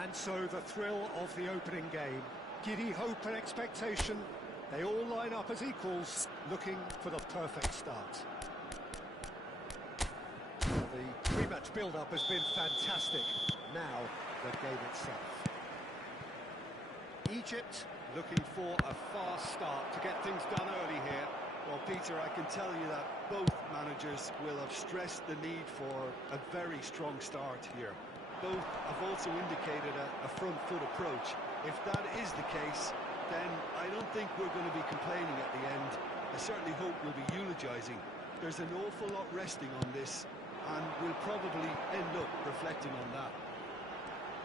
And so the thrill of the opening game. Giddy hope and expectation. They all line up as equals, looking for the perfect start. The pre-match build-up has been fantastic. Now, the game itself. Egypt looking for a fast start to get things done early here. Well, Peter, I can tell you that both managers will have stressed the need for a very strong start here. Both have also indicated a front foot approach. If that is the case, then I don't think we're going to be complaining at the end. I certainly hope we'll be eulogising. There's an awful lot resting on this, and we'll probably end up reflecting on that.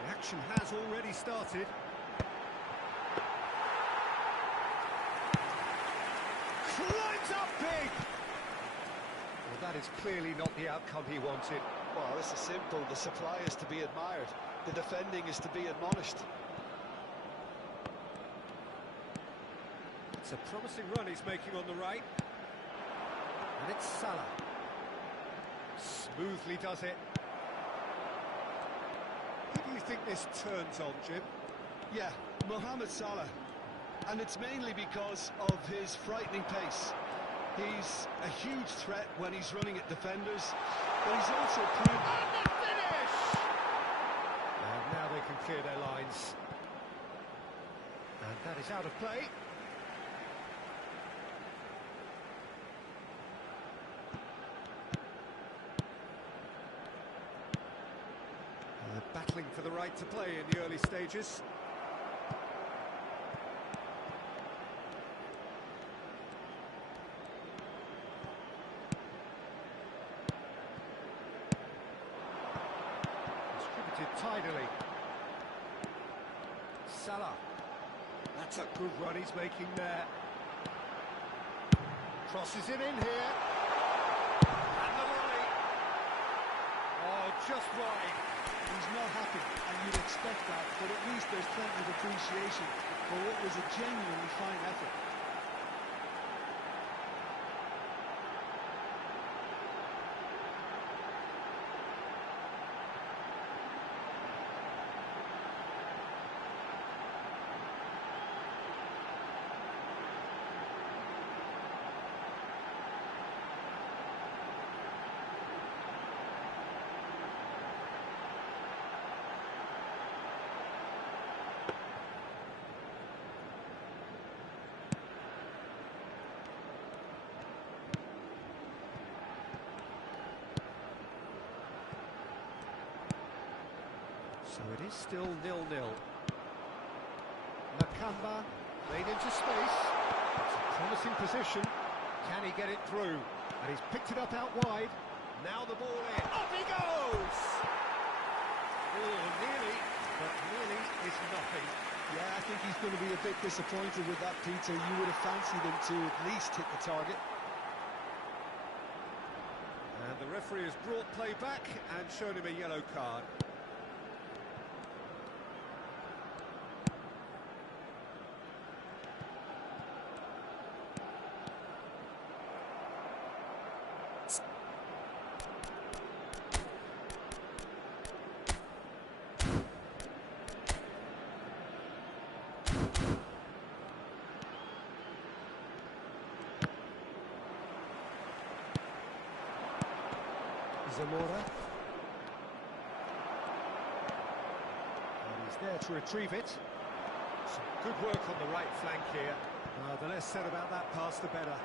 The action has already started. Climbs up big! Well, that is clearly not the outcome he wanted. Well, this is simple. The supply is to be admired. The defending is to be admonished. It's a promising run he's making on the right. And it's Salah. Smoothly does it. Who do you think this turns on, Jim? Yeah, Mohamed Salah. And it's mainly because of his frightening pace. He's a huge threat when he's running at defenders, but he's also proven... And the finish! And now they can clear their lines. And that is out of play. Battling for the right to play in the early stages. Tidily. Salah. That's a good run he's making there. Crosses it in here. And the volley. Oh, just right. He's not happy, and you'd expect that, but at least there's plenty of appreciation for what was a genuinely fine effort. So it is still 0-0. Nakamba made into space. It's a promising position. Can he get it through? And he's picked it up out wide. Now the ball in. Up he goes! Oh, nearly, but nearly is nothing. Yeah, I think he's going to be a bit disappointed with that, Peter. You would have fancied him to at least hit the target. And the referee has brought play back and shown him a yellow card. Zamora. And he's there to retrieve it. Some good work on the right flank here. The less said about that pass, the better.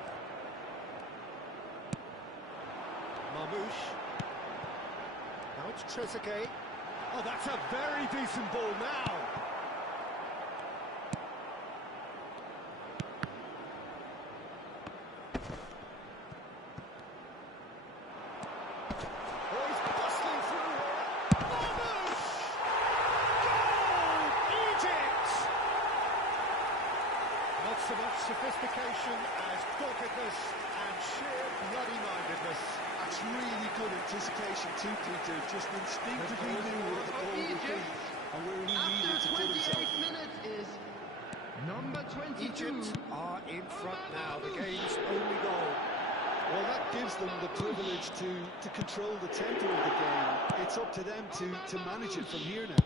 Marmouche. Now it's Trezeguet. Oh, that's a very decent ball now. So much sophistication as doggedness and sheer bloody-mindedness. That's really good anticipation too, Peter. Just instinctively knew what the ball would be and where he needed to put himself. After 28 minutes is number 22. Egypt are in front now, the game's only goal. Well, that gives them the privilege to control the tempo of the game. It's up to them to manage it from here now.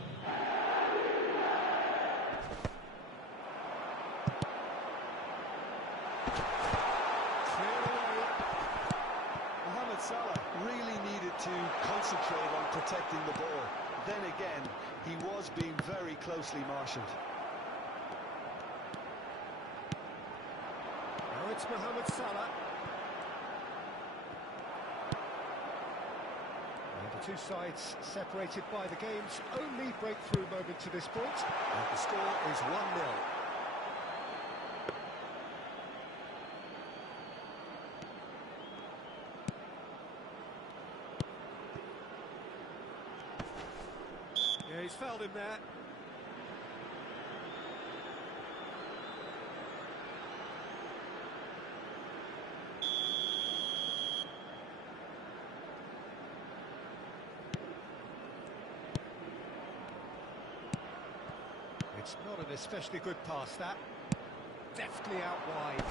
Salah really needed to concentrate on protecting the ball. Then again, he was being very closely marshalled. Now it's Mohamed Salah. And the two sides separated by the game's only breakthrough moment to this point. And the score is 1-0. Yeah, he's fouled him there. It's not an especially good pass, that. Deftly out wide.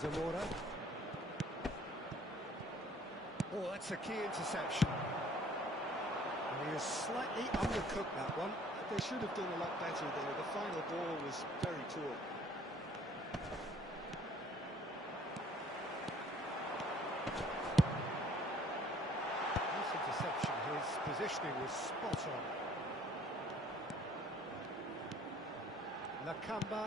Zamora. Oh, that's a key interception. And he has slightly undercooked that one. They should have done a lot better there. The final ball was very poor. This interception, his positioning was spot on. Nakamba.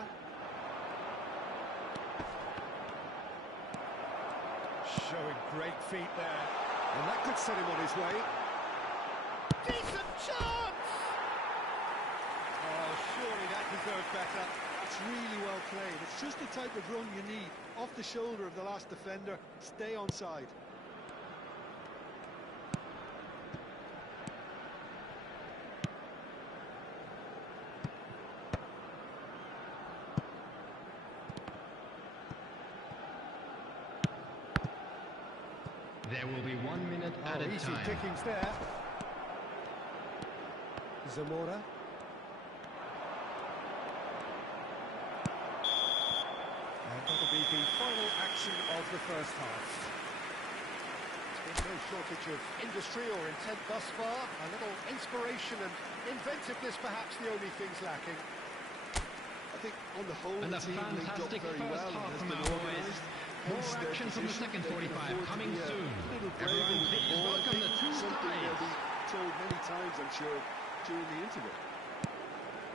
Showing great feet there. And that could set him on his way. Decent chance! Oh, surely that deserved better. That's really well played. It's just the type of run you need. Off the shoulder of the last defender, stay onside. There will be 1 minute at a easy time. pickings there. Zamora. And that'll be the final action of the first half. There's been no shortage of industry or intent thus far. A little inspiration and inventiveness perhaps the only things lacking. I think on the whole And the a team linked up fantastic very first well and half has from been our boys. organised. More Hence their action from the position. second They can 45 afford to coming be a soon. little braver Everyone with the please ball. welcome the two Something they'll sides. be told many times, I'm sure, during the interval.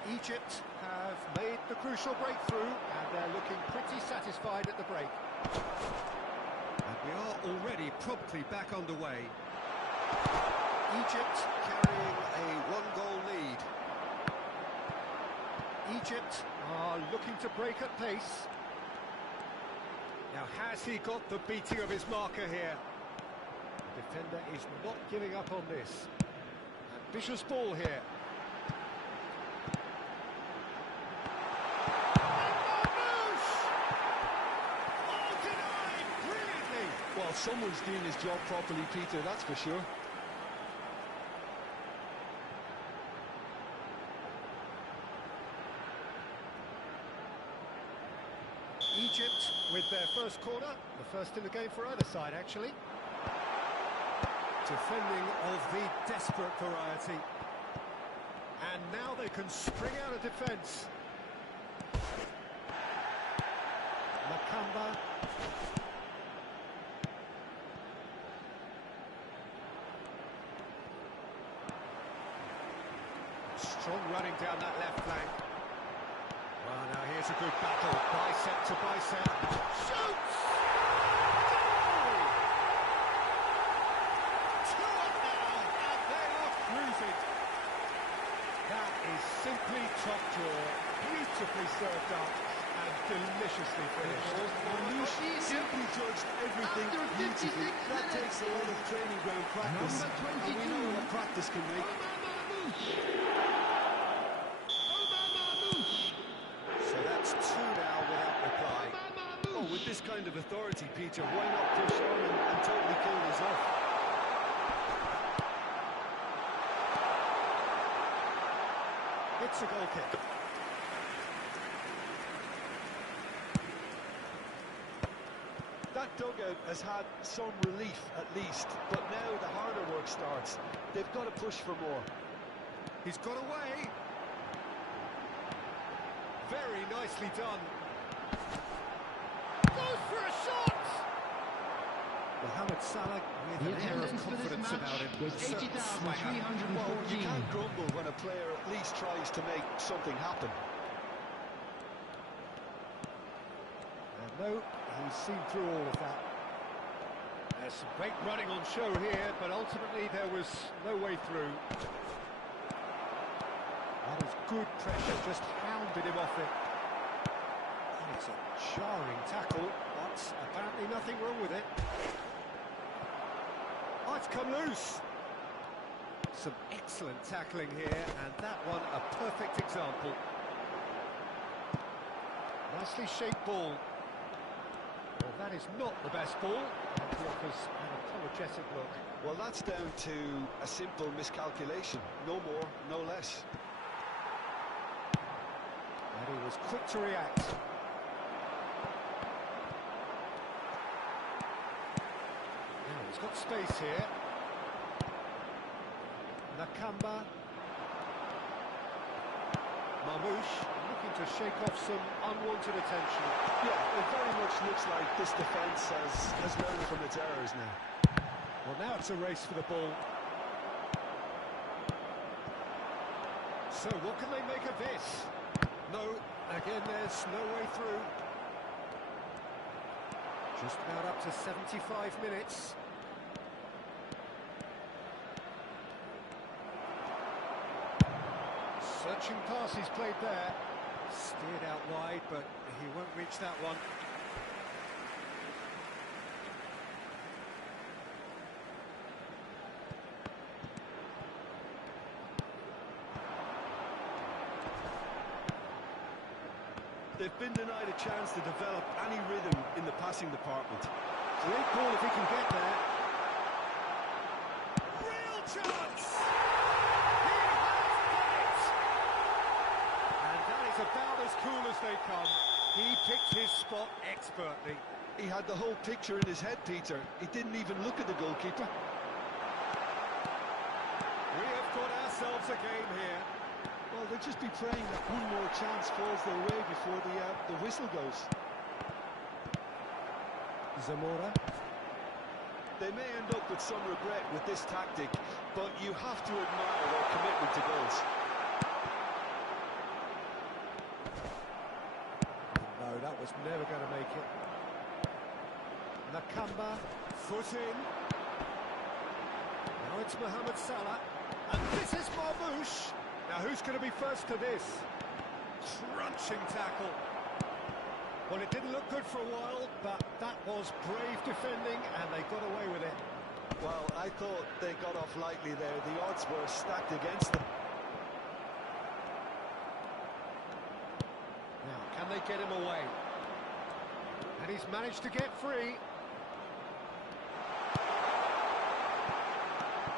Egypt have made the crucial breakthrough and they're looking pretty satisfied at the break. And we are already promptly back underway. Egypt carrying a one-goal lead. Egypt are looking to break at pace. Now, has he got the beating of his marker here? The defender is not giving up on this. Ambitious ball here. Well, someone's doing his job properly, Peter, that's for sure. Egypt with their first corner, the first in the game for either side, actually. Defending of the desperate variety. And now they can spring out a defence. Nakamba. Strong running down that left flank. Well, now here's a good battle, bicep to bicep. Shoots! Goal! 2 up now, and they are cruising. That is simply top draw, beautifully served up, and deliciously finished. Simply judged everything beautifully. That takes a lot of training ground practice, and we know what practice can make. So that's 2 now without reply. Oh, with this kind of authority, Peter, why not push on and totally kill this off? It's a goal kick. That dugout has had some relief at least, but now the harder work starts. They've got to push for more. He's got away. Very nicely done. Goes for a shot! Mohamed Salah with an air of confidence about him. Was Certain swagger. 80,314. Well, you can't grumble when a player at least tries to make something happen. And no, he's seen through all of that. There's some great running on show here, but ultimately there was no way through. That was good pressure, just hounded him off it. And it's a jarring tackle, but apparently nothing wrong with it. Oh, it's come loose. Some excellent tackling here, and that one a perfect example. Nicely shaped ball. Well, that is not the best ball, and he offers an apologetic look. Well, that's down to a simple miscalculation. No more, no less. And he was quick to react. Now he's got space here. Nakamba. Mamouche looking to shake off some unwanted attention. Yeah, it very much looks like this defence has learned from its errors now. Well, now it's a race for the ball. So what can they make of this? No, again there's no way through. Just about up to 75 minutes. Searching pass he's played there. Steered out wide, but he won't reach that one. They've been denied a chance to develop any rhythm in the passing department. Great ball if he can get there. Real chance! He has done it! And that is about as cool as they come. He picked his spot expertly. He had the whole picture in his head, Peter. He didn't even look at the goalkeeper. We have got ourselves a game here. Well, they'll just be praying that one more chance falls their way before the whistle goes. Zamora. They may end up with some regret with this tactic, but you have to admire their commitment to goals. No, that was never going to make it. Nakamba, foot in. Now it's Mohamed Salah, and this is Mamouche. Now who's going to be first to this? Crunching tackle. Well, it didn't look good for a while, but that was brave defending, and they got away with it. Well, I thought they got off lightly there. The odds were stacked against them. Now, can they get him away? And he's managed to get free.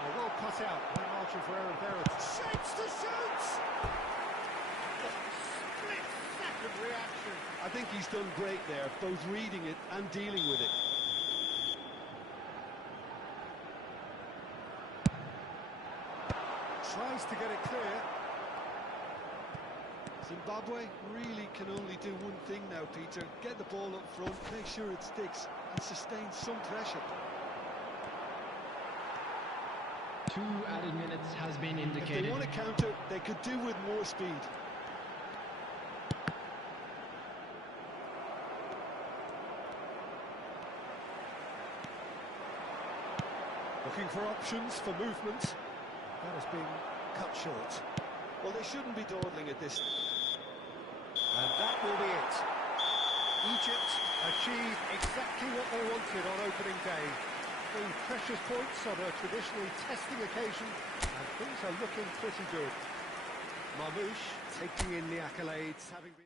Oh, well cut out. No margin for error there. Shapes to shoot! Split-second reaction. I think he's done great there, both reading it and dealing with it. Tries to get it clear. Zimbabwe really can only do one thing now, Peter. Get the ball up front, make sure it sticks, and sustain some pressure. 2 added minutes has been If indicated. they want to counter, they could do with more speed. Looking for options for movement. That has been cut short. Well, they shouldn't be dawdling at this. And that will be it. Egypt achieved exactly what they wanted on opening day. 3 precious points on a traditionally testing occasion, and things are looking pretty good. Marmoush taking in the accolades, having been...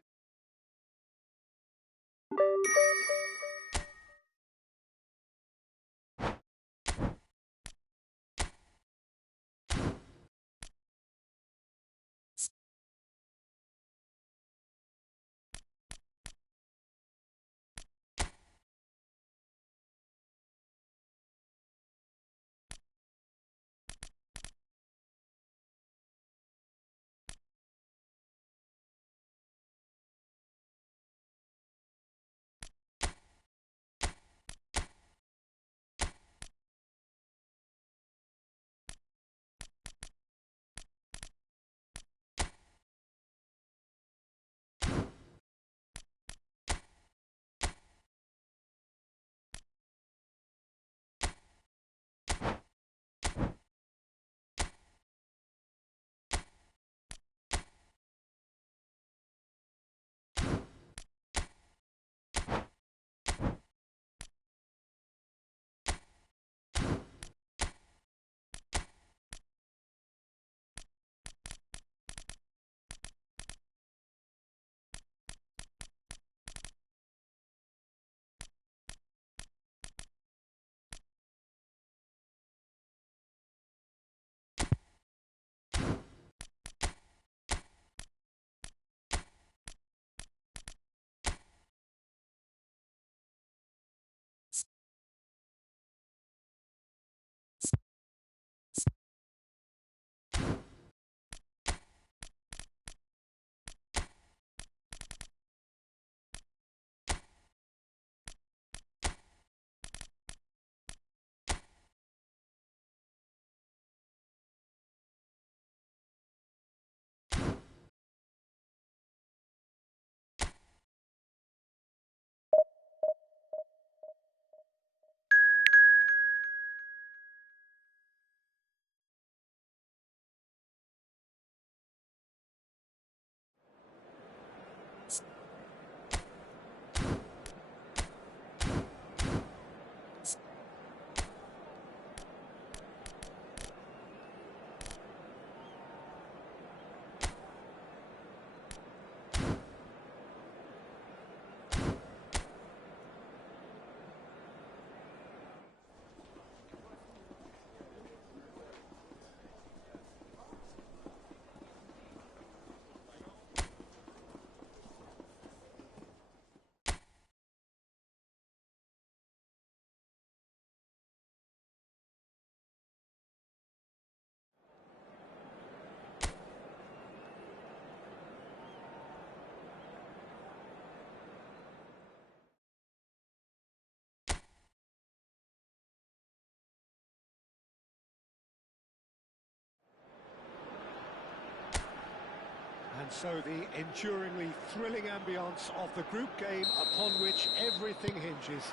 And so the enduringly thrilling ambience of the group game upon which everything hinges.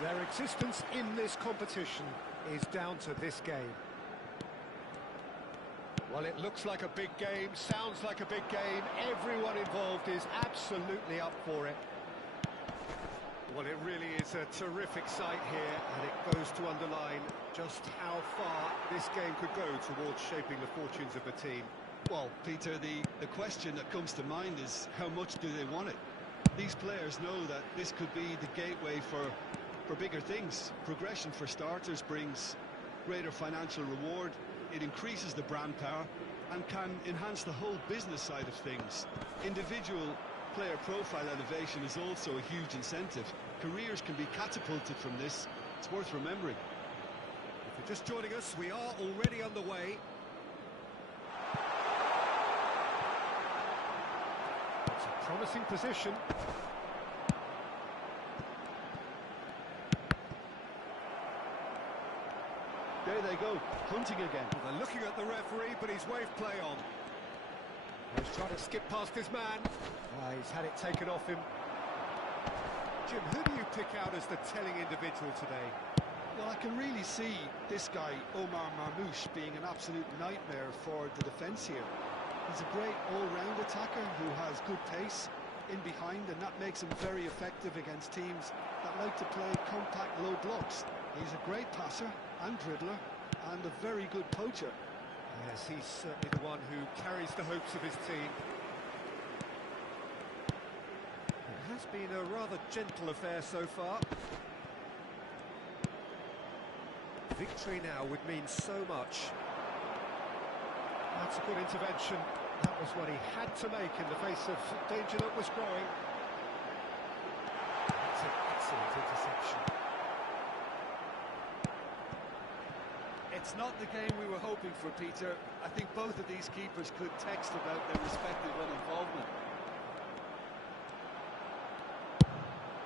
Their existence in this competition is down to this game. Well, it looks like a big game, sounds like a big game. Everyone involved is absolutely up for it. Well, it really is a terrific sight here, and it goes to underline just how far this game could go towards shaping the fortunes of the team. Well, Peter, the question that comes to mind is how much do they want it? These players know that this could be the gateway for bigger things. Progression, for starters, brings greater financial reward, it increases the brand power, and can enhance the whole business side of things. Individual player profile elevation is also a huge incentive. Careers can be catapulted from this. It's worth remembering. If you're just joining us, we are already underway. It's a promising position. There they go, hunting again. Well, they're looking at the referee, but he's waved play on. He's trying to skip past his man. He's had it taken off him. Jim, who do you pick out as the telling individual today? Well, I can really see this guy, Omar Marmoush, being an absolute nightmare for the defence here. He's a great all-round attacker who has good pace in behind, and that makes him very effective against teams that like to play compact low blocks. He's a great passer and dribbler, and a very good poacher. Yes, he's certainly the one who carries the hopes of his team. It has been a rather gentle affair so far. Victory now would mean so much. That's a good intervention. That was what he had to make in the face of danger that was growing. That's an excellent interception. It's not the game we were hoping for, Peter. I think both of these keepers could text about their respective involvement.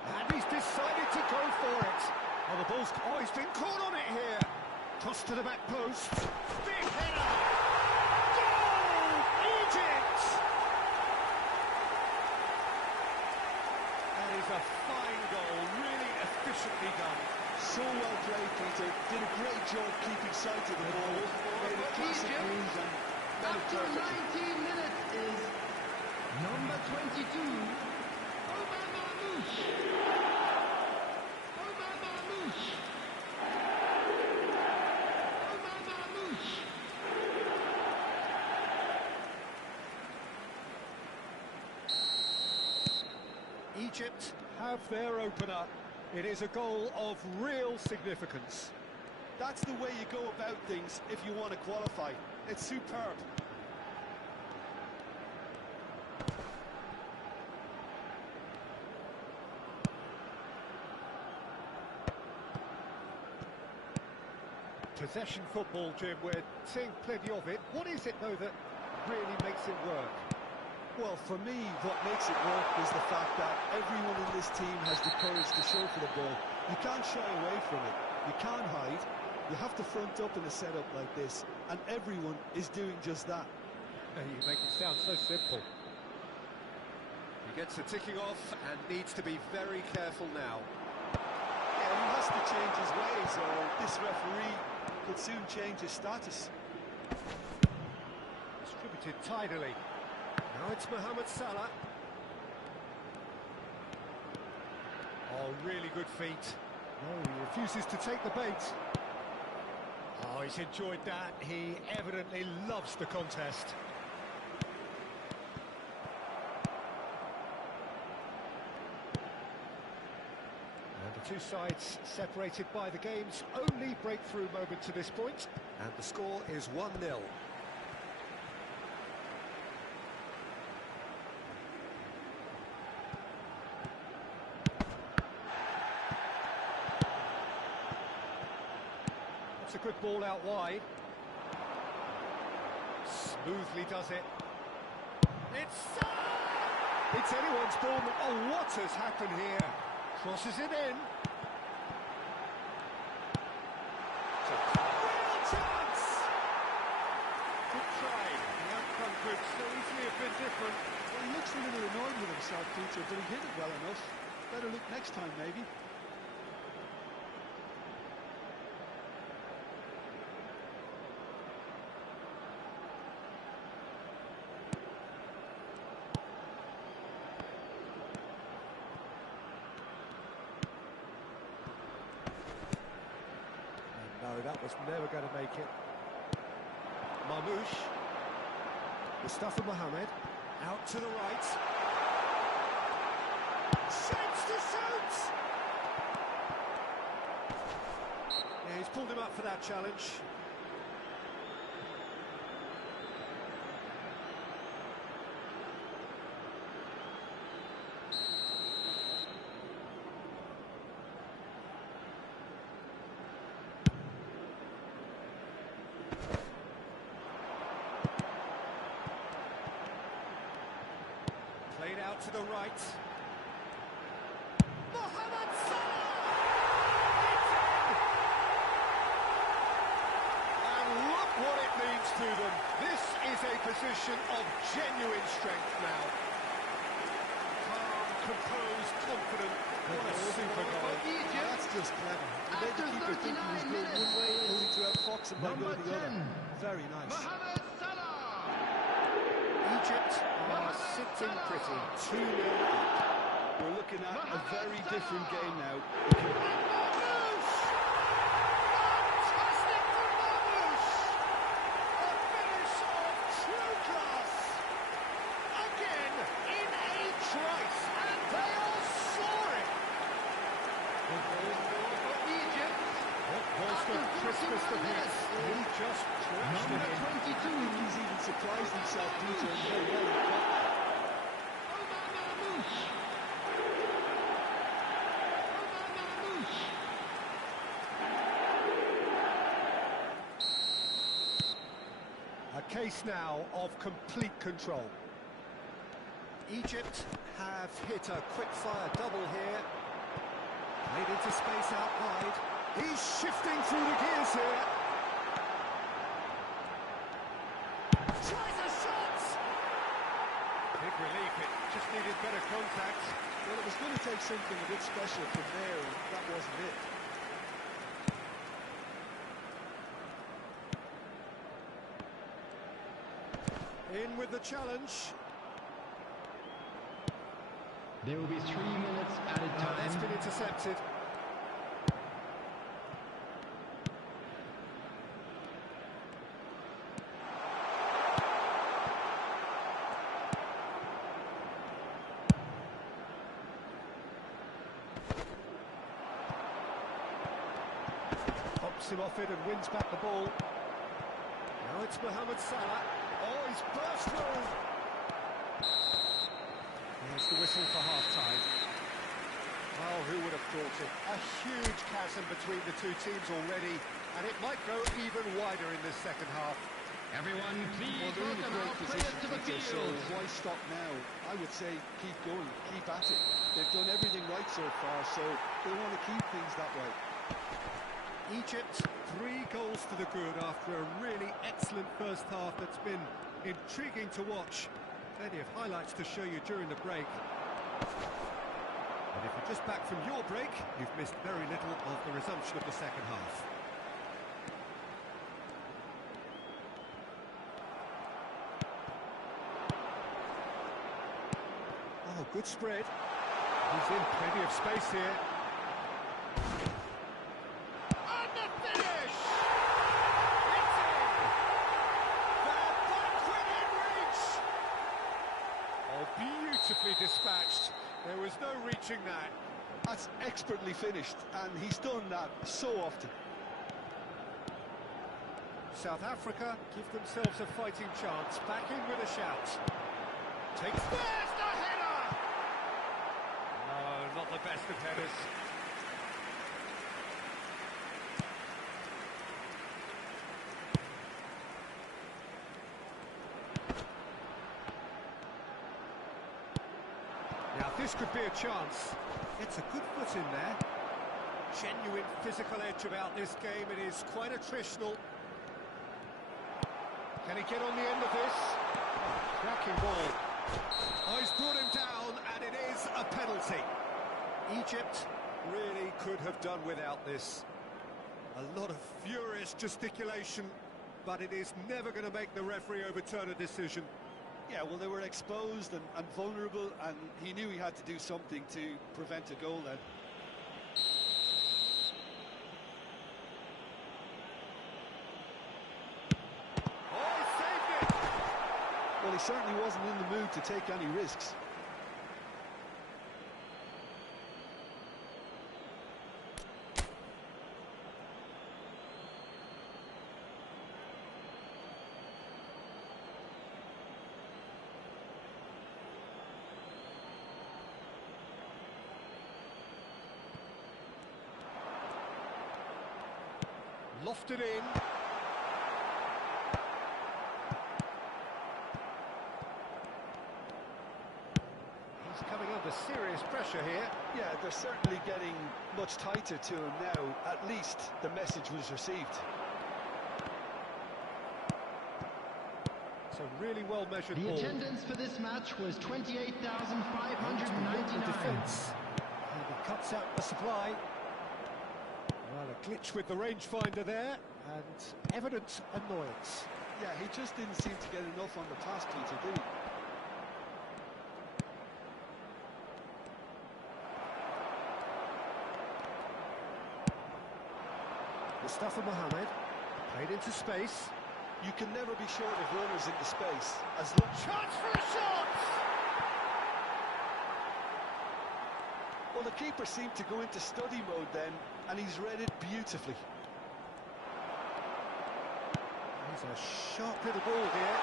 And he's decided to go for it. Oh, the ball's... Oh, he's been caught on it here. Toss to the back post. Big header. Goal! Egypt! That is a fine goal, really efficiently done. So well played, Peter. Did a great job keeping sight of the ball. Made a classic move and After 19 minutes is number 22, Omar Marmoush. Omar Marmoush. Omar Marmoush. Egypt have their opener. It is a goal of real significance. That's the way you go about things if you want to qualify. It's superb. Possession football, Jim, we're seeing plenty of it. What is it, though, that really makes it work? Well, for me, what makes it work is the fact that everyone in this team has the courage to show for the ball. You can't shy away from it. You can't hide. You have to front up in a setup like this, and everyone is doing just that. You make it sound so simple. He gets a ticking off and needs to be very careful now. Yeah, he has to change his ways, or this referee could soon change his status. Distributed tidily. Now it's Mohamed Salah. Oh, really good feet. No, he refuses to take the bait. Oh, he's enjoyed that. He evidently loves the contest. And the two sides separated by the game's only breakthrough moment to this point. And the score is 1-0. It's a good ball out wide. Smoothly does it. It's anyone's ball. Oh, what has happened here? Crosses it in. It's a real chance! Good try. The outcome could so easily have been different. Well, he looks a little annoyed with himself, Peter, but he hit it well enough. Better look next time, maybe. No, that was never going to make it. Marmoush. Mustafa Mohamed. Out to the right. Shapes to shoot! Yeah, he's pulled him up for that challenge. Played out to the right. Mohamed Salah! It's in! And look what it means to them. This is a position of genuine strength now. Calm, composed, confident. What a super goal. That's just clever. He made the keeper think he was going one way, only to outfox him by going the other. Very nice. Mohamed Salah! Egypt are sitting pretty. 2-0 up. We're looking at a very different game now. Marmoush! Fantastic from Marmoush! A finish of true class! Again, in a trice, and they are soaring! Egypt. Was the crispest of hits. He just crashed it Number in. 22. He's even surprised himself detailing how well he got that. Omar Marmoush. Omar Marmoush. A case now of complete control. Egypt have hit a quick-fire double here. Played into space out wide. He's shifting through the gears here. Tries a shot! Big relief, it just needed better contact. Well, it was going to take something a bit special from there, and that wasn't it. In with the challenge. There will be 3 minutes added That's time. been intercepted. Pops him off it and wins back the ball. Now it's Mohamed Salah. Oh, he's burst through. Here's the whistle for half-time. Well, who would have thought it? A huge chasm between the two teams already, and it might go even wider in this second half. Everyone, please Well, they're in a welcome great our position, players to the Peter, so field. why stop now? I would say keep going, keep at it. They've done everything right so far, so they want to keep things that way. Egypt, 3 goals to the good after a really excellent first half that's been intriguing to watch. Plenty of highlights to show you during the break. But if you're just back from your break, you've missed very little of the resumption of the second half. Oh, good spread. He's in plenty of space here. And the finish! It's in! They're back within reach! Oh, beautifully dispatched. There was no reaching that. That's expertly finished, and he's done that so often. South Africa give themselves a fighting chance. Back in with a shout. Takes... There's the header! No, not the best of headers. Now this could be a chance. It's a good foot in there. Genuine physical edge about this game. It is quite attritional. Can he get on the end of this? Cracking ball. Oh, he's brought him down, and it is a penalty. Egypt really could have done without this. A lot of furious gesticulation, but it is never going to make the referee overturn a decision. Yeah, well, they were exposed and vulnerable, and he knew he had to do something to prevent a goal then. he certainly wasn't in the mood to take any risks. Lofted in. He's coming under serious pressure here. Yeah, they're certainly getting much tighter to him now. At least the message was received. It's a really well-measured The ball. attendance for this match was And 28,599. the defence. And he cuts out the supply. Well, a glitch with the rangefinder there, and evident annoyance. Yeah, he just didn't seem to get enough on the pass to did he? Mustafa Mohamed played into space. You can never be short of runners into space. As long Chance for a shot! Well, the keeper seemed to go into study mode then, and he's read it beautifully. He's a sharp little ball here.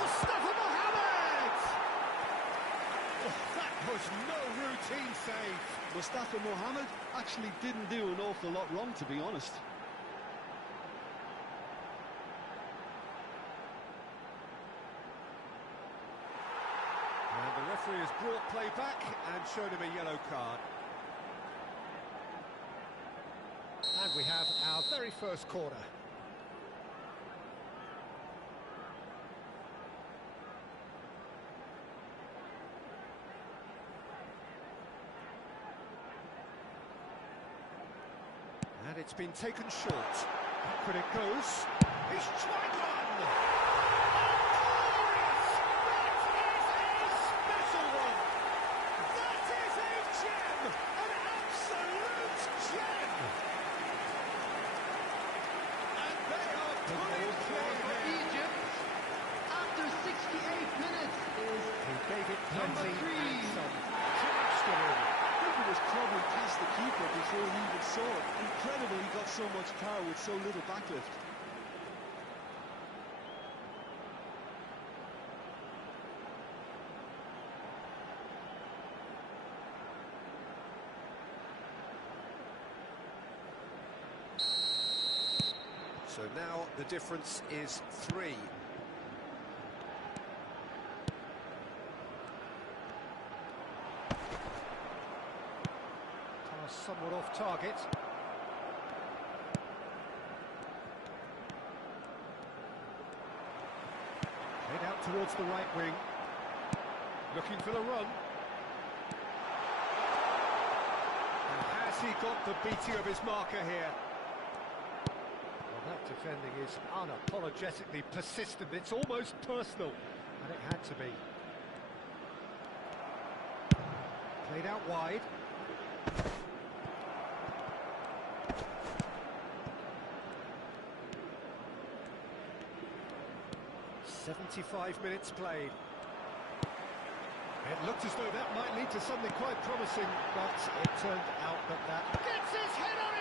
Mustafa Mohamed! Oh, that was no routine save. Mustafa Mohamed actually didn't do an awful lot wrong, to be honest. And the referee has brought play back and shown him a yellow card. And we have our very first corner. And it's been taken short. Back when it goes. He's tried one! Egypt, after 68 minutes, is number 3. And some touched it in. I think it was probably past the keeper before he even saw it. Incredible he got so much power with so little backlift. So now the difference is 3. Pass somewhat off target. Head out towards the right wing. Looking for the run. And has he got the beating of his marker here? That defending is unapologetically persistent. It's almost personal, and it had to be. Played out wide. "75 minutes played." It looked as though that might lead to something quite promising, but it turned out that gets his head on it!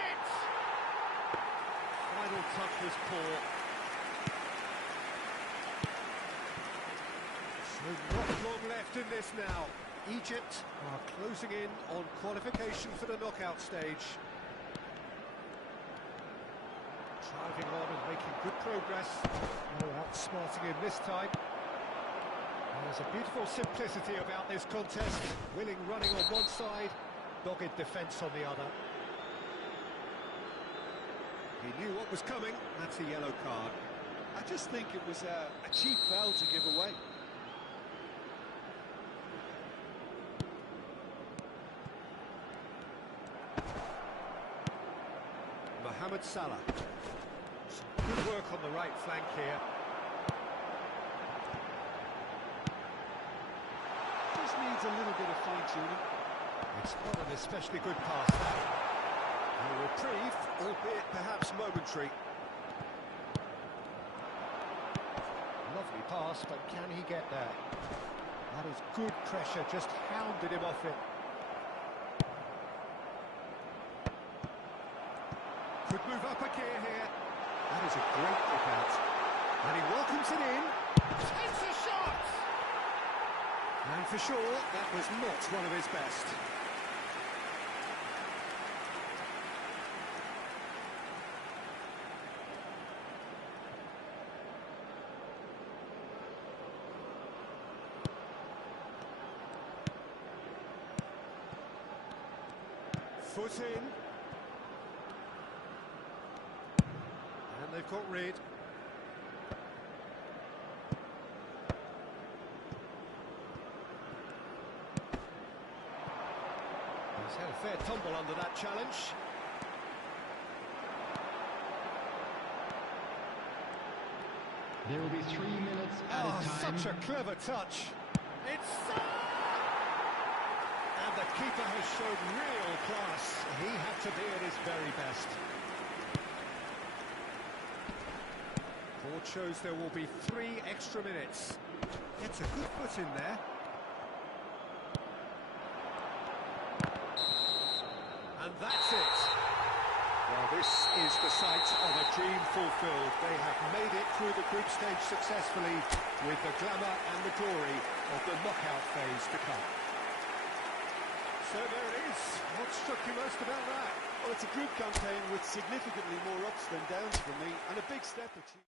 Final touch was poor. So not long left in this now. Egypt are closing in on qualification for the knockout stage. Driving on and making good progress. No outsmarting him this time. There's a beautiful simplicity about this contest. Willing running on one side, dogged defence on the other. He knew what was coming. That's a yellow card. I just think it was a cheap foul to give away. Mohamed Salah. Some good work on the right flank here. Just needs a little bit of fine-tuning. It's not an especially good pass, that. A reprieve, albeit perhaps momentary. Lovely pass, but can he get there? That is good pressure, just hounded him off it. Could move up a gear here. That is a great kick out. And he welcomes it in. Takes a shot! And for sure, that was not one of his best. Foot in. And they've got rid. He's had a fair tumble under that challenge. There will be 3 minutes added time. Such a clever touch. It's... And the keeper has showed real class. He had to be at his very best. Board shows there will be 3 extra minutes. Gets a good foot in there. And that's it. Well, this is the sight of a dream fulfilled. They have made it through the group stage successfully with the glamour and the glory of the knockout phase to come. So there it is. What struck you most about that? Well, it's a group campaign with significantly more ups than downs for me, and a big step achieved.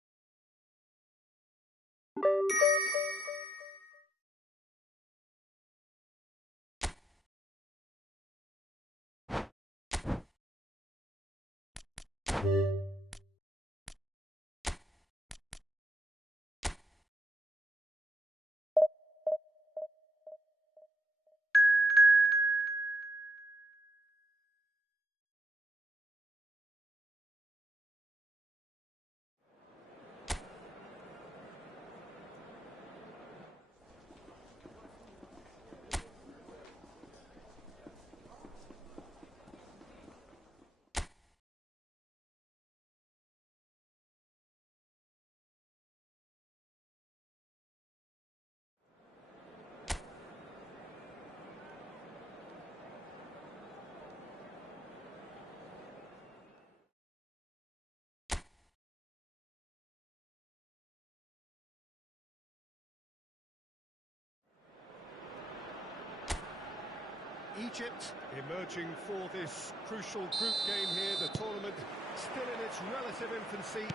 Egypt emerging for this crucial group game here. The tournament still in its relative infancy,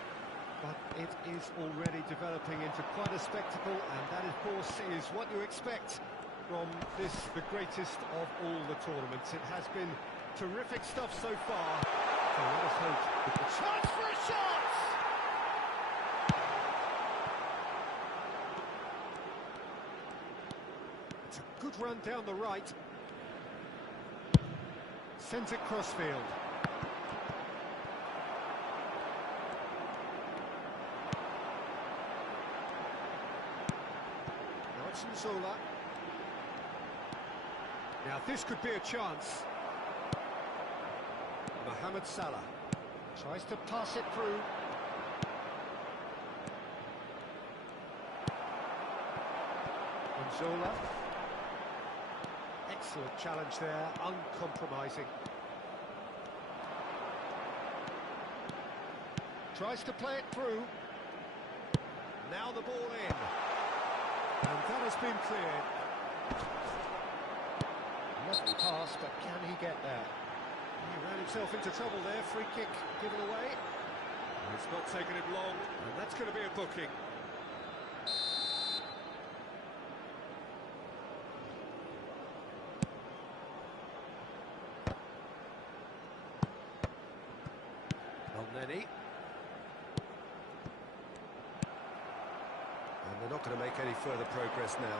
but it is already developing into quite a spectacle, and that, of course, is what you expect from this, the greatest of all the tournaments. It has been terrific stuff so far, so let us hope. The chance for a shot! It's a good run down the right. Sends it crossfield. Now it's Zola. Now this could be a chance. Mohamed Salah tries to pass it through. Zola. Excellent challenge there, uncompromising. Tries to play it through. Now the ball in. And that has been cleared. Lovely pass, but can he get there? He ran himself into trouble there, free kick given away. It's not taken him long, and that's going to be a booking. Nenny. And they're not going to make any further progress now.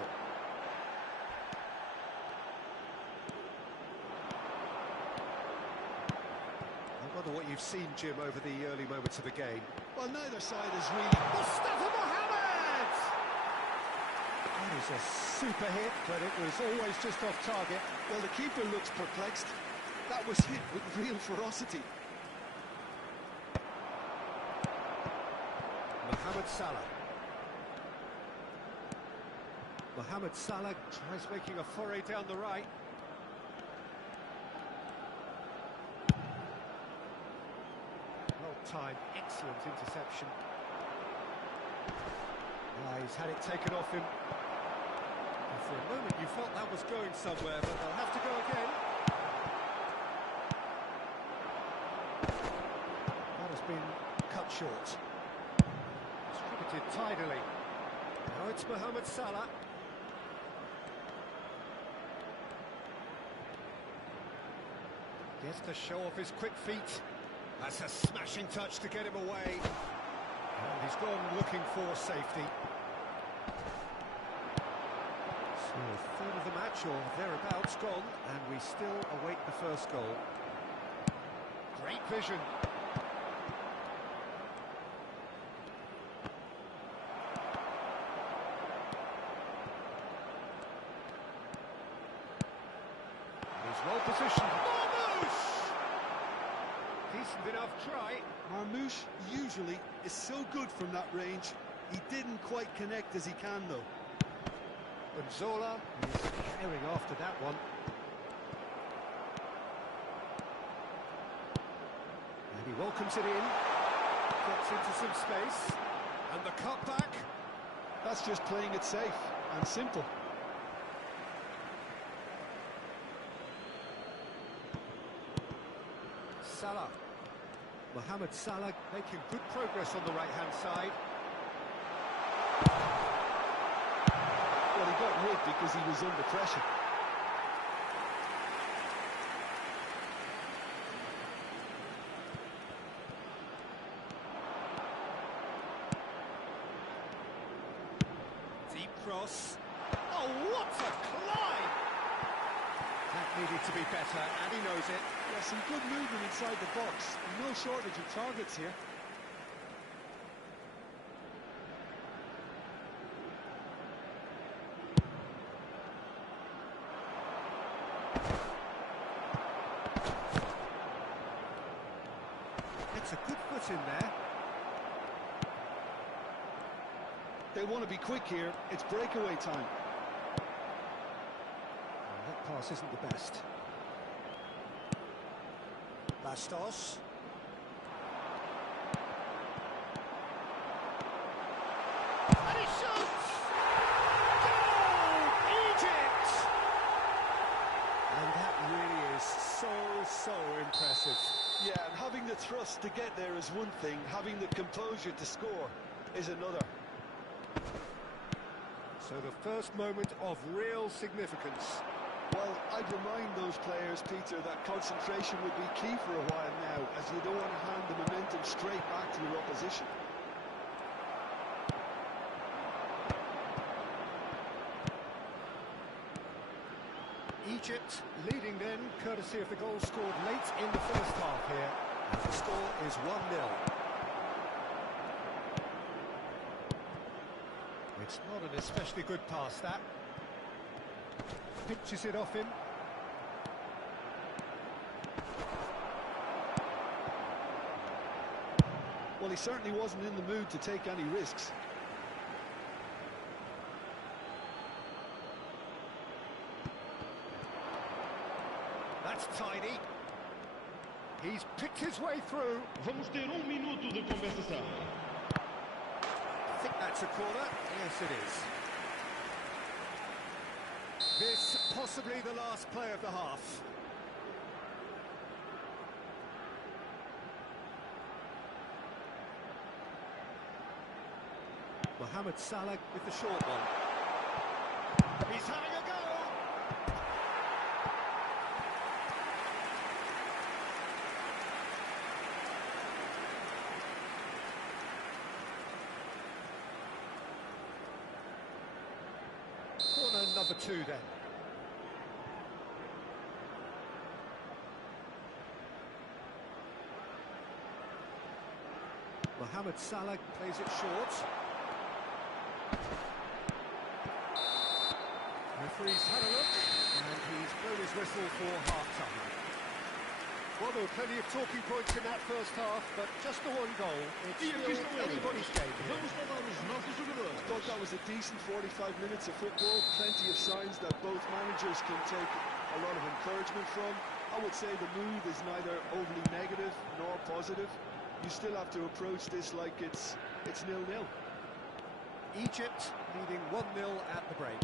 I wonder what you've seen, Jim, over the early moments of the game. Well, neither side is really... Mustafa Mohamed! That is a super hit, but it was always just off target. Well, the keeper looks perplexed. That was hit with real ferocity. Mohamed Salah. Mohamed Salah tries making a foray down the right. Well timed, excellent interception. He's had it taken off him. And for a moment you felt that was going somewhere, but they'll have to go again. That has been cut short. Distributed tidily. Now it's Mohamed Salah. Gets to show off his quick feet. That's a smashing touch to get him away. And he's gone looking for safety. So a third of the match or thereabouts gone, and we still await the first goal. Great vision. He's well positioned. Decent enough try. Marmoush usually is so good from that range. He didn't quite connect as he can, though. And Zola is carrying after that one. And he welcomes it in. Gets into some space. And the cutback. That's just playing it safe and simple. Salah. Mohamed Salah making good progress on the right-hand side. Well, he got rid because he was under pressure. Deep cross. Oh, what a climb! That needed to be better, and he knows it. Yeah, some good movement inside the box. No shortage of targets here. It's a good foot in there. They want to be quick here. It's breakaway time. That pass isn't the best. Bastos. And he shoots! Goal! Egypt! And that really is so impressive. Yeah, and having the thrust to get there is one thing. Having the composure to score is another. So the first moment of real significance. Well, I'd remind those players, Peter, that concentration would be key for a while now, as you don't want to hand the momentum straight back to your opposition. Egypt leading then, courtesy of the goal scored late in the first half here. And the score is 1-0. It's not an especially good pass, that. Pitches it off him. Well, he certainly wasn't in the mood to take any risks. That's tidy. He's picked his way through. Vamos ter minuto de compensação. I think that's a corner. Yes, it is. This possibly the last play of the half. Mohamed Salah with the short one. He's having a go! Corner number 2 then. Mohamed Salah plays it short. Referee's had a look, and he's blown his whistle for half-time. Well, there were plenty of talking points in that first half, but just the one goal. It's E aqui still estão eles. anybody's game here. Vamos falar os nossos jogadores. I thought that was a decent 45 minutes of football. Plenty of signs that both managers can take a lot of encouragement from. I would say the mood is neither overly negative nor positive. You still have to approach this like it's 0-0. Egypt leading 1-0 at the break.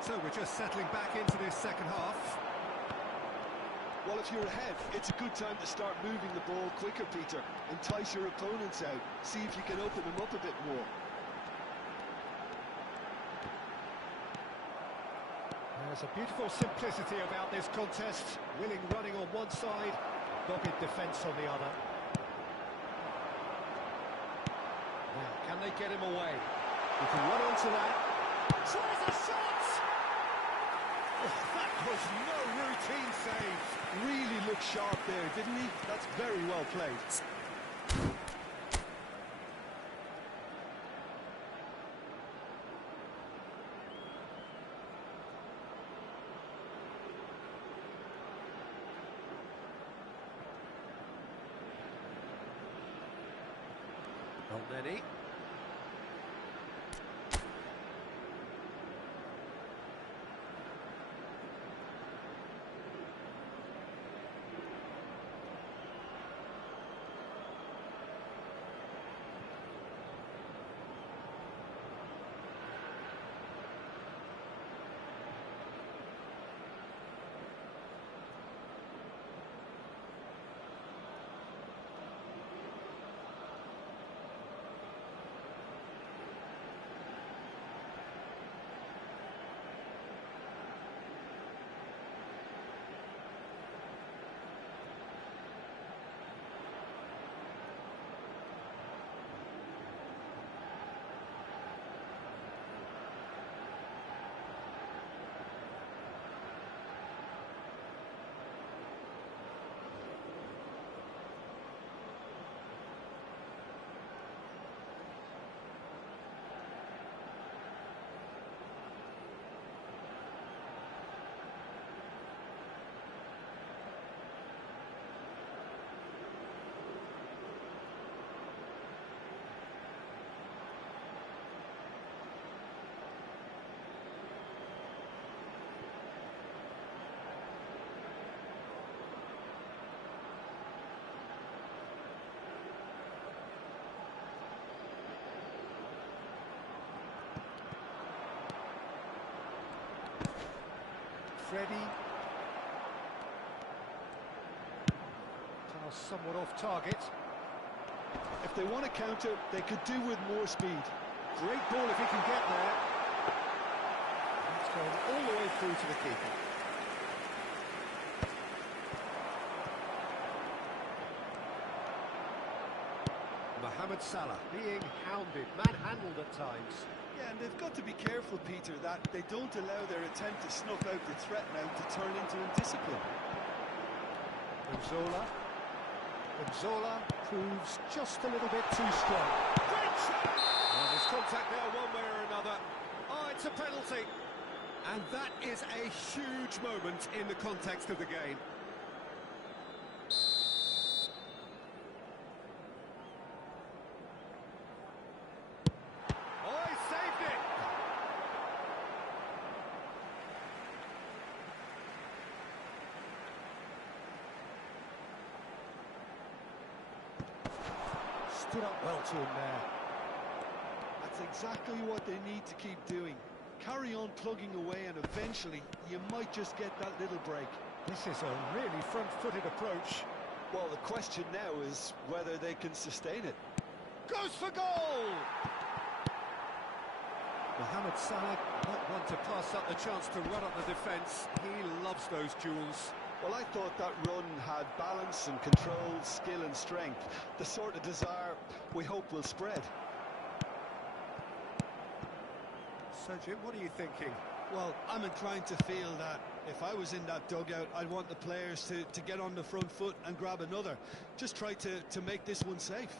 So we're just settling back into this second half. Well, if you're ahead, it's a good time to start moving the ball quicker, Peter. Entice your opponents out. See if you can open them up a bit more. There's a beautiful simplicity about this contest. Willing running on one side, dogged defence on the other. Now, can they get him away? He can run onto that. Tries a shot! Oh, that was no routine save. Really looked sharp there, didn't he? That's very well played. Not many. Freddie. Pass somewhat off target. If they want to counter, they could do with more speed. Great ball if he can get there. It's gone all the way through to the keeper. Mohamed Salah being hounded, manhandled at times. Yeah, and they've got to be careful, Peter, that they don't allow their attempt to snuff out the threat now to turn into indiscipline. Gonzola proves just a little bit too strong. Great shot! Well, there's contact there one way or another. Oh, it's a penalty. And that is a huge moment in the context of the game. Oh, he saved it! Stood up well to him there. That's exactly what they need to keep doing. Carry on plugging away and eventually you might just get that little break. This is a really front-footed approach. Well, the question now is whether they can sustain it. Goes for goal! Mohamed Salah, not one to pass up the chance to run up the defence. He loves those duels. Well, I thought that run had balance and control, skill and strength. The sort of desire we hope will spread. So, Jim, what are you thinking? Well, I'm inclined to feel that if I was in that dugout, I'd want the players to get on the front foot and grab another. Just try to make this one safe.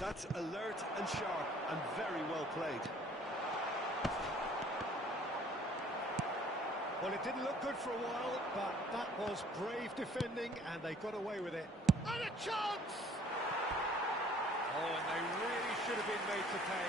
That's alert and sharp and very well played. Well, it didn't look good for a while, but that was brave defending, and they got away with it. And a chance! Oh, and they really should have been made to pay.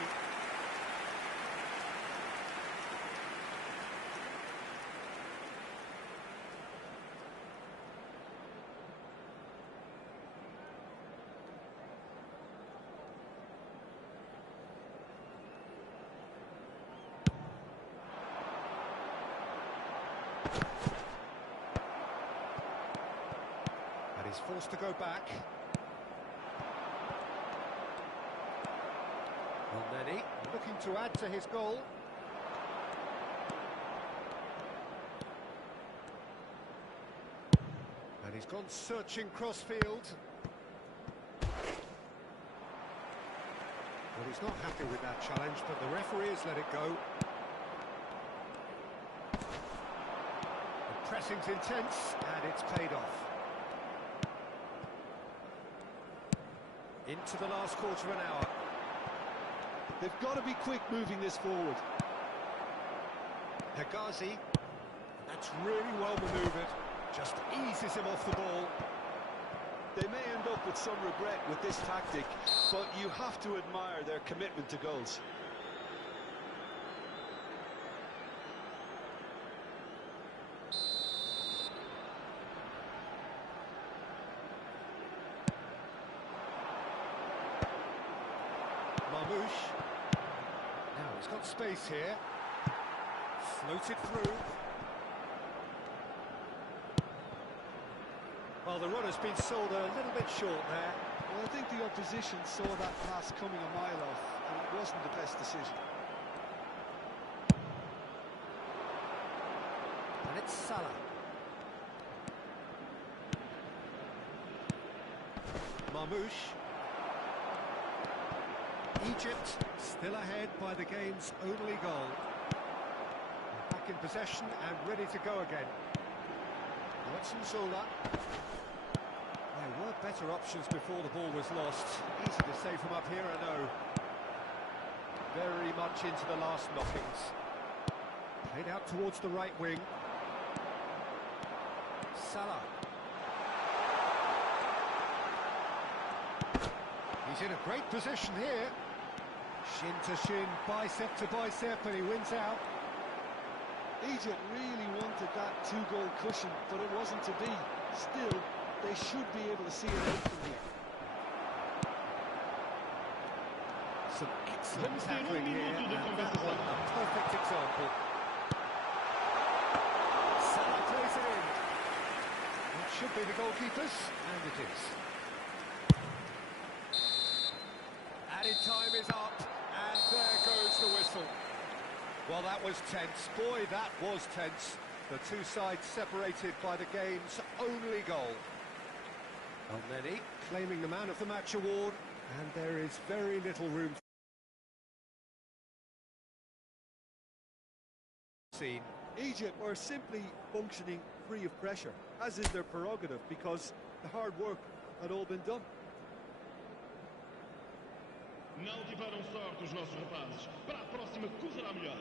And he's forced to go back. Well, looking to add to his goal. And he's gone searching crossfield. Well, he's not happy with that challenge, but the referee has let it go. The pressing's intense, and it's paid off. Into the last quarter of an hour. They've got to be quick moving this forward. Hegazi, that's really well manoeuvred, just eases him off the ball. They may end up with some regret with this tactic, but you have to admire their commitment to goals. Marmouche. Now he's got space here. Floated through. Well, the run has been sold a little bit short there. Well, I think the opposition saw that pass coming a mile off, and it wasn't the best decision. And it's Salah. Marmouche. Egypt still ahead by the game's only goal. Back in possession and ready to go again. Watson Zola. There were better options before the ball was lost. Easy to say from up here, I know. Very much into the last knockings. Played out towards the right wing. Salah. He's in a great position here. Shin to shin, bicep to bicep, and he wins out. Egypt really wanted that two-goal cushion, but it wasn't to be. Still, they should be able to see it out from here. Some excellent tackling here, and that one a perfect example. Salah plays it in. It should be the goalkeepers, and it is. Added time is up, and there goes the whistle. Well, that was tense. Boy, that was tense. The two sides separated by the game's only goal. El-Neni claiming the Man of the Match award, and there is very little room seen. Egypt were simply functioning free of pressure, as is their prerogative, because the hard work had all been done. Não tiveram sorte os nossos rapazes. Para a próxima correrá melhor.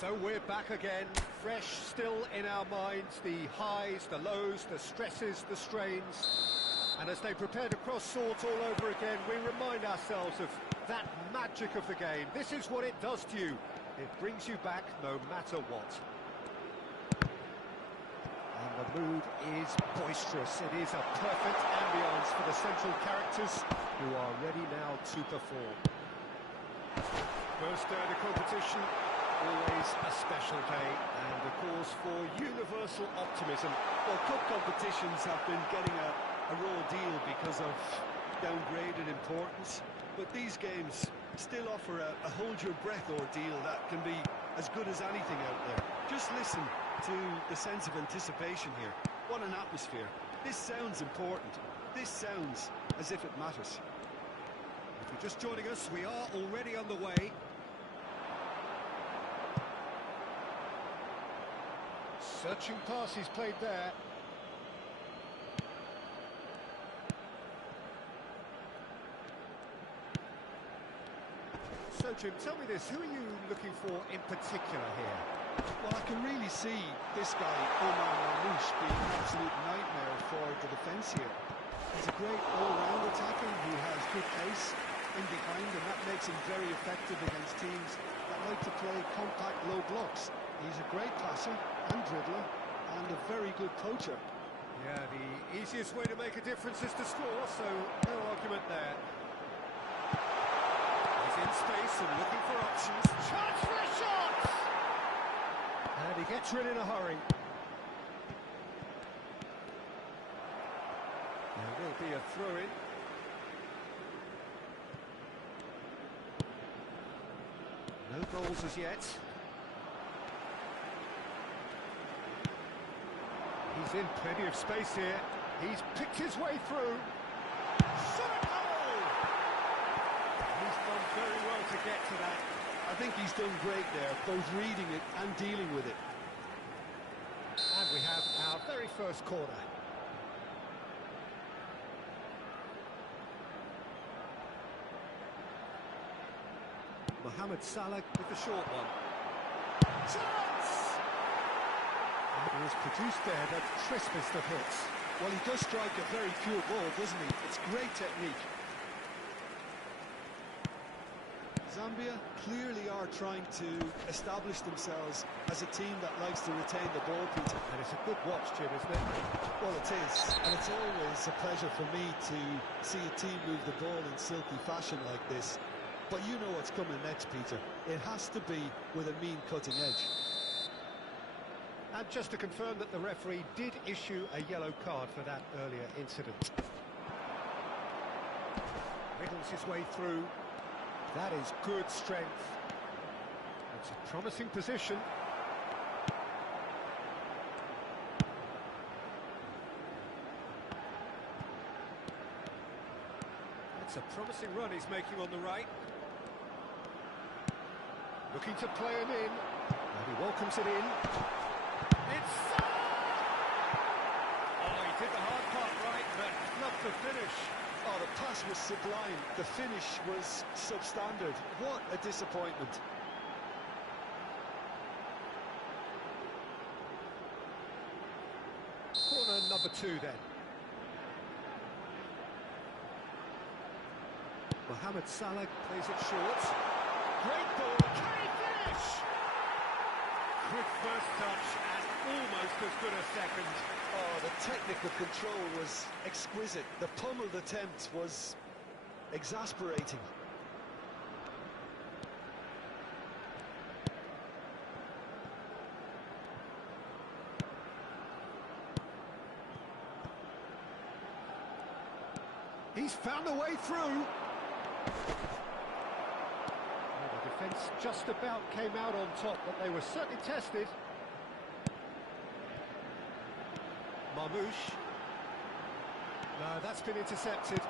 So we're back again, fresh still in our minds, the highs, the lows, the stresses, the strains. And as they prepare to cross swords all over again, we remind ourselves of that magic of the game. This is what it does to you. It brings you back no matter what. And the mood is boisterous. It is a perfect ambience for the central characters who are ready now to perform. First day of the competition, always a special day and a cause for universal optimism. Well, cup competitions have been getting a raw deal because of downgraded importance, but these games still offer a hold-your-breath ordeal that can be as good as anything out there. Just listen to the sense of anticipation here. What an atmosphere. This sounds important. This sounds as if it matters. If you're just joining us, we are already on the way. Searching pass he's played there. So, Jim, tell me this, who are you looking for in particular here? Well, I can really see this guy, Omar Marmoush, being an absolute nightmare for the defence here. He's a great all-round attacker who has good pace in behind, and that makes him very effective against teams that like to play compact low blocks. He's a great passer and dribbler and a very good poacher. Yeah, the easiest way to make a difference is to score, so no argument there. He's in space and looking for options. Chance for a shot! And he gets rid in a hurry. There will be a throw-in. No goals as yet. He's in plenty of space here. He's picked his way through. Shot goal! He's done very well to get to that. I think he's done great there, both reading it and dealing with it. And we have our very first corner. Mohamed Salah with the short one. Chance! And he has produced there the crispest of hits. Well, he does strike a very pure ball, doesn't he? It's great technique. Zambia clearly are trying to establish themselves as a team that likes to retain the ball, Peter. And it's a good watch, Jim, isn't it? Well, it is. And it's always a pleasure for me to see a team move the ball in silky fashion like this. But you know what's coming next, Peter. It has to be with a mean cutting edge. And just to confirm that the referee did issue a yellow card for that earlier incident. Wriggles his way through. That is good strength. It's a promising position. It's a promising run he's making on the right. Looking to play him in. And he welcomes it in. It's oh, he did the hard part right, but not the finish. Oh, the pass was sublime. The finish was substandard. What a disappointment. Corner number 2 then. Mohamed Salah plays it short. Great ball, can he finish? Quick first touch and almost as good a second. Oh, the technical control was exquisite. The pummeled attempt was exasperating. He's found a way through. Well, the defence just about came out on top, but they were certainly tested. Marmoush. No, that's been intercepted.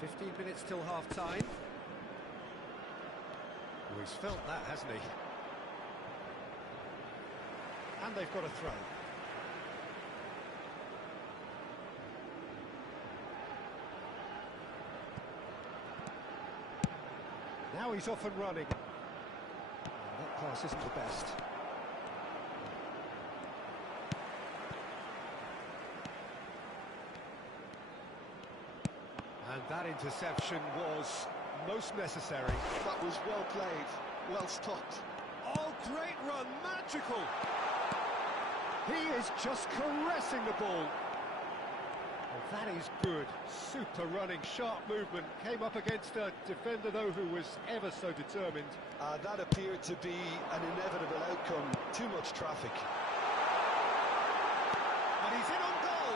"15 minutes till half-time." Well, he's felt that, hasn't he? And they've got a throw. Now he's off and running. That pass isn't the best. And that interception was most necessary. That was well played, well stopped. Oh, great run, magical! He is just caressing the ball. Oh, that is good. Super running, sharp movement. Came up against a defender, though, who was ever so determined. That appeared to be an inevitable outcome. Too much traffic. And he's in on goal.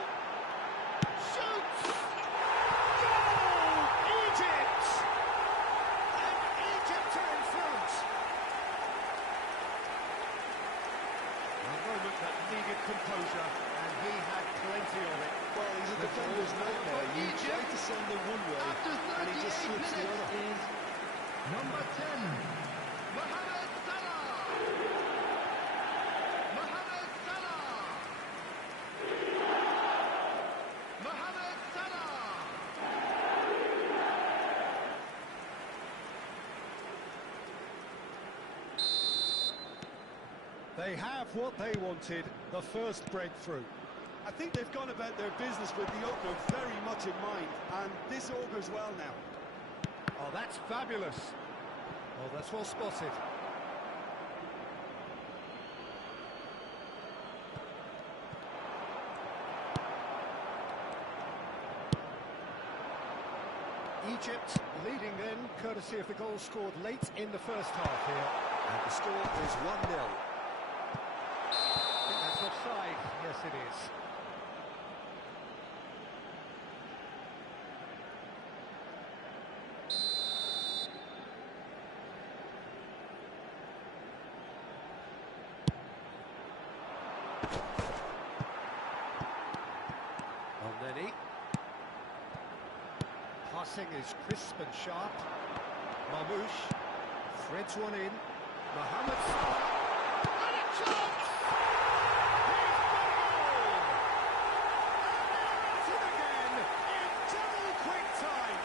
Shoots! Goal! Egypt! And Egypt are in front. A moment that needed composure, and he had plenty of it. Well, he's a defender's nightmare. You try to send him one way, and he just slips the other. Is number 10, Mohamed Salah. Mohamed Salah. Mohamed Salah. They have what they wanted, the first breakthrough. I think they've gone about their business with the opener very much in mind, and this augurs well now. Oh, that's fabulous. Oh, that's well spotted. Egypt leading then, courtesy of the goal scored late in the first half here. And the score is 1-0. I think that's offside. Yes, it is. Elneny. Passing is crisp and sharp. Mamouche threads one in. Mohamed Salah. And a chance! He's got a goal! And they're at it again in double quick time.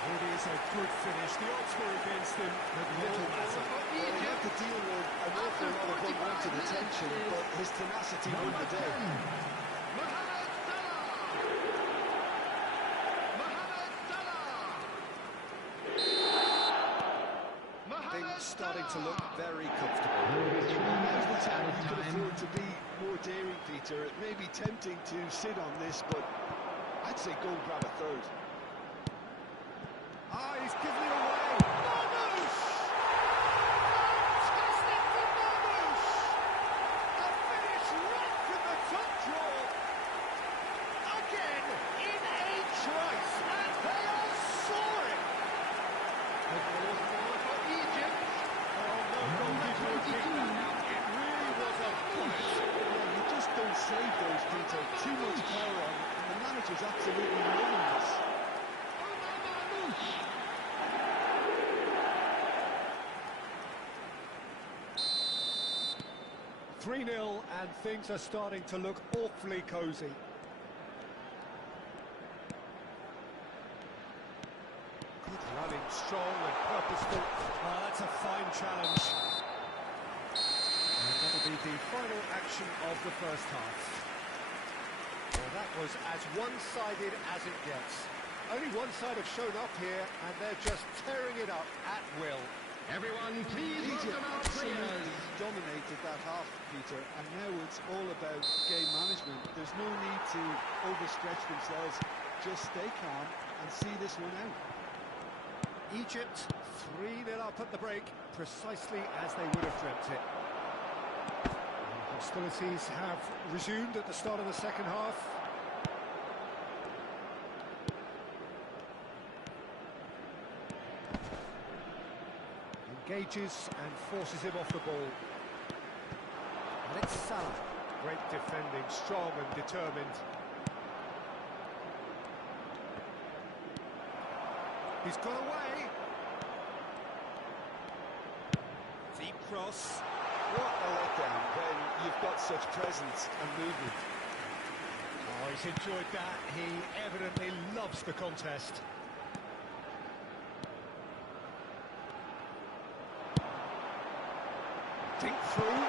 It is a good finish. The odds were against him, but little matter. Well, he had to deal with an awful lot of unwanted attention, but his tenacity won the day. Mohamed Salah. Mohamed Salah. Things starting to look very comfortable. Now's the time you can afford to be more daring, Peter. It may be tempting to sit on this, but I'd say go and grab a third. Ah, he's given it away. Mamouche! Fantastic from Mamouche! A finish right from the top draw. Again, in a trice, and they are soaring. The fourth goal for Egypt. Oh, no goalkeeper would pick that out. It really was a bullet. Yeah, you just don't save those, Peter. Too much power on it, and the manager's absolutely loving this. Omar Mamouche. 3-0, and things are starting to look awfully cosy. Good running, strong and purposeful. Oh, that's a fine challenge. And that'll be the final action of the first half. Well, that was as one-sided as it gets. Only one side have shown up here, and they're just tearing it up at will. Everyone, please Egypt welcome our absolutely players. dominated that half, Peter, and now it's all about game management. There's no need to overstretch themselves. Just stay calm and see this one out. Egypt 3-0 up at the break, precisely as they would have dreamt it. Hostilities have resumed at the start of the second half. Engages and forces him off the ball. And it's Salah. Great defending, strong and determined. He's got away. Deep cross. What a letdown when you've got such presence and movement. Oh, he's enjoyed that. He evidently loves the contest. Dink through.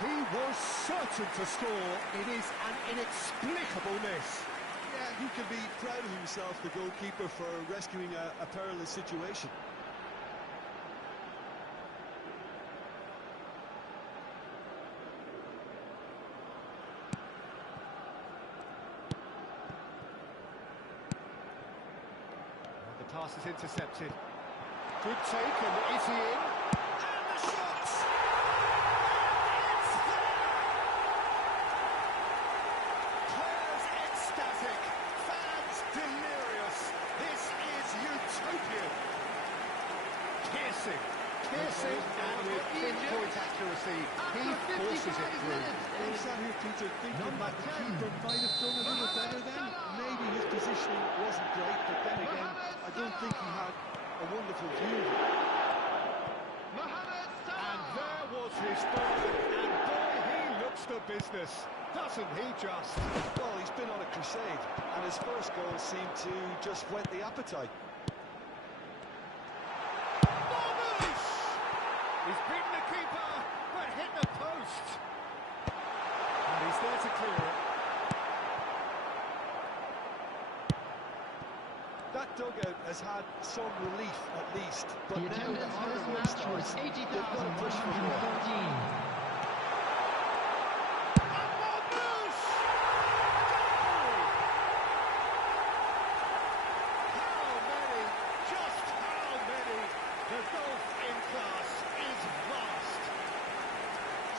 He was certain to score. It is an inexplicable miss. Yeah, he can be proud of himself, the goalkeeper, for rescuing a perilous situation. And the pass is intercepted. Good take, and is he in? And the shot! It's there! Players ecstatic, fans delirious. This is utopian. Piercing, and with pinpoint accuracy, he forces it through. I'm sat here, Peter, thinking that the keeper might have done a little better then. Maybe his positioning wasn't great, but then again, I don't think he had a wonderful view. And there was his third, and boy, he looks the business, doesn't he just? Well, he's been on a crusade, and his first goal seemed to just whet the appetite. He's beaten the keeper, but hit the post. And he's there to clear it. That dugout has had some relief, at least. But The now the attendance for harder this work match was starts. They've got to push for more. 80,114.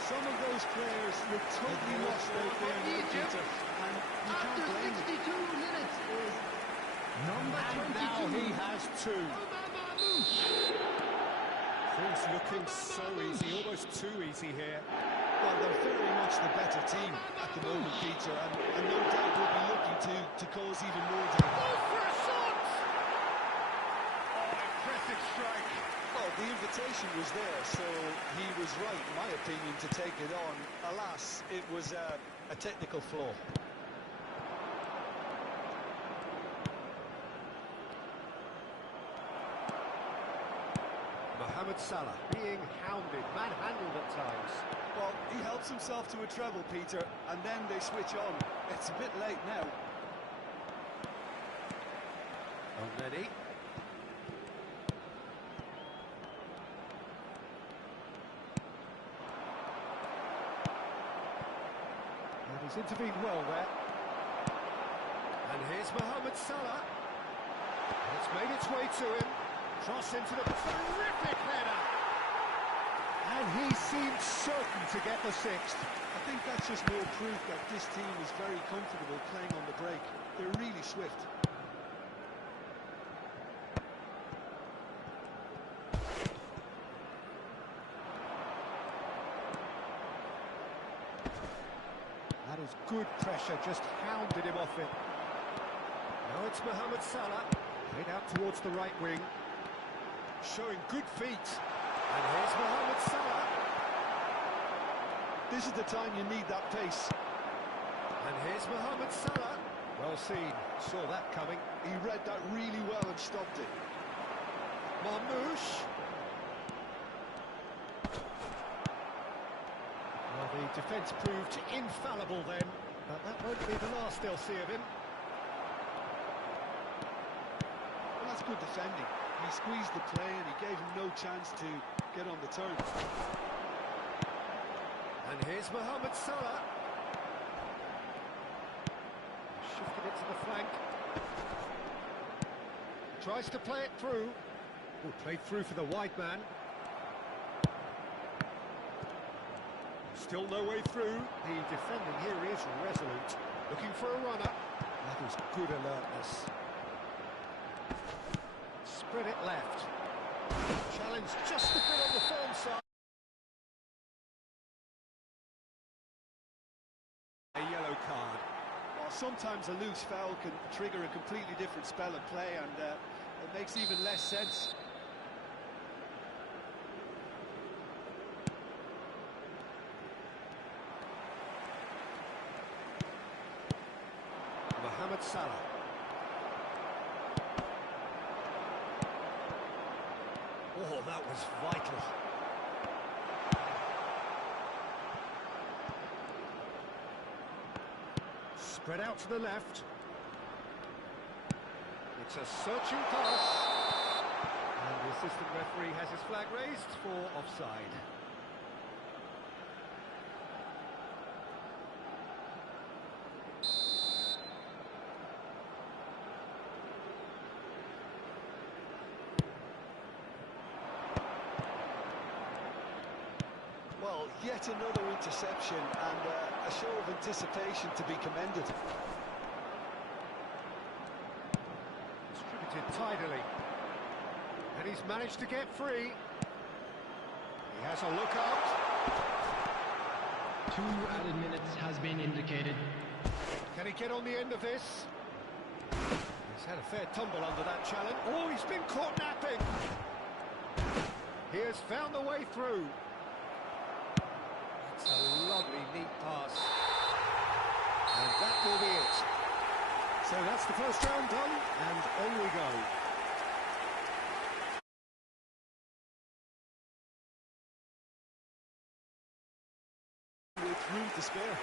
Some of those players look totally lost out there now, Peter, and you can't After blame them. 62 minutes is Number And 22. now he has two. Mamouche. Things looking so easy, almost too easy here. Well, they're very much the better team at the moment, Peter, and no doubt will be looking to cause even more damage. For a shot! Oh, impressive strike. Well, the invitation was there, so he was right, in my opinion, to take it on. Alas, it was a technical flaw. Mohamed Salah being hounded, manhandled at times. Well, he helps himself to a treble, Peter, and then they switch on. It's a bit late now. Already. And he's intervened well there. And here's Mohamed Salah. And it's made its way to him. Cross into the terrific header. And he seemed certain to get the sixth. I think that's just more proof that this team is very comfortable playing on the break. They're really swift. That is good pressure, just hounded him off it. Now it's Mohamed Salah, played out towards the right wing, showing good feet. And here's Mohamed Salah. This is the time you need that pace. And here's Mohamed Salah. Well seen, saw that coming. He read that really well and stopped it. Mamouche. Well, the defence proved infallible then, but that won't be the last they'll see of him. Well, that's good defending. He squeezed the play and he gave him no chance to get on the turn. And here's Mohamed Salah. Shifted it to the flank. Tries to play it through. Oh, played through for the wide man. Still no way through. The defending here is resolute. Looking for a runner. That is good alertness. Spread it left. Challenge just a bit on the firm side. A yellow card. Well, sometimes a loose foul can trigger a completely different spell of play, and it makes even less sense. Mohamed Salah. Oh, that was vital. Spread out to the left. It's a searching pass. And the assistant referee has his flag raised for offside. Well, yet another interception and a show of anticipation to be commended. Distributed tidily. And he's managed to get free. He has a look out. 2 added minutes has been indicated. Can he get on the end of this? He's had a fair tumble under that challenge. Oh, he's been caught napping. He has found the way through. It's a lovely, neat pass. And that will be it. So that's the first round done, and on we go. With room to spare.